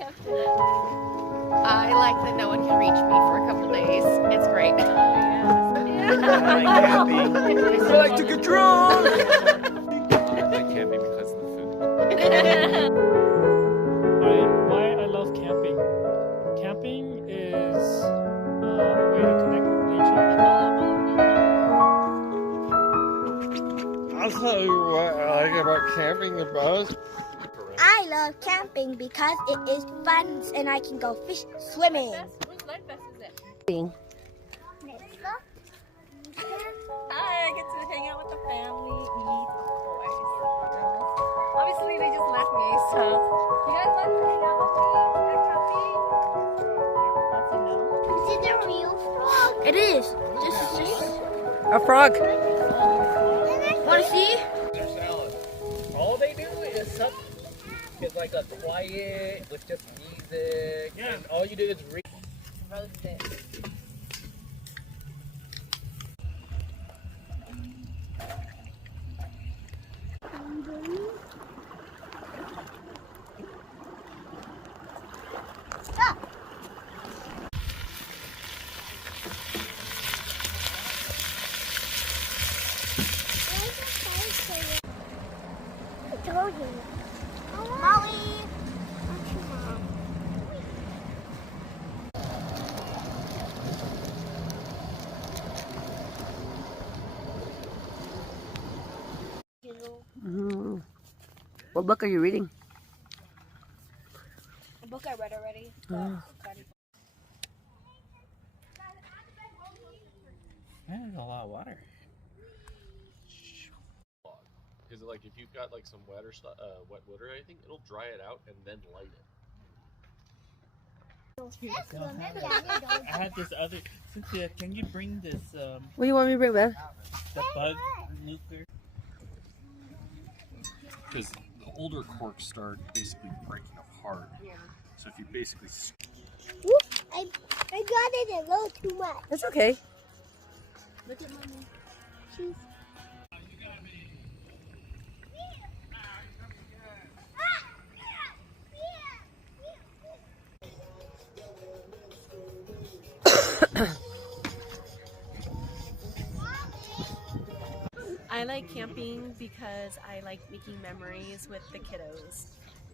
I like that no one can reach me for a couple days. It's great. I like camping. I like to get drunk. I like camping because of the food. Why I love camping. Camping is a way to connect with nature. I'll tell you what I like about camping the most. I love camping because it is fun and I can go fish swimming. Whose life vest is it? Hi, I get to hang out with the family, eat, of course. Obviously, they just left me, so you guys like to hang out with me at camping? That's a no. Is it a real frog? It is. Just A frog. want to see? Their salad. All they do is something. It's like a quiet with just music. Yeah. And all you do is Roast it. Molly. What book are you reading? A book I read already. There's a lot of water. Because like if you've got like some wet wood or anything, it'll dry it out and then light it. I had this other. Cynthia, can you bring this What do you want me to bring, babe? the bug nuclear? Because the older corks start basically breaking apart. Yeah. So if you basically I got it a little too much. That's okay. Look at mommy. She's I like camping because I like making memories with the kiddos.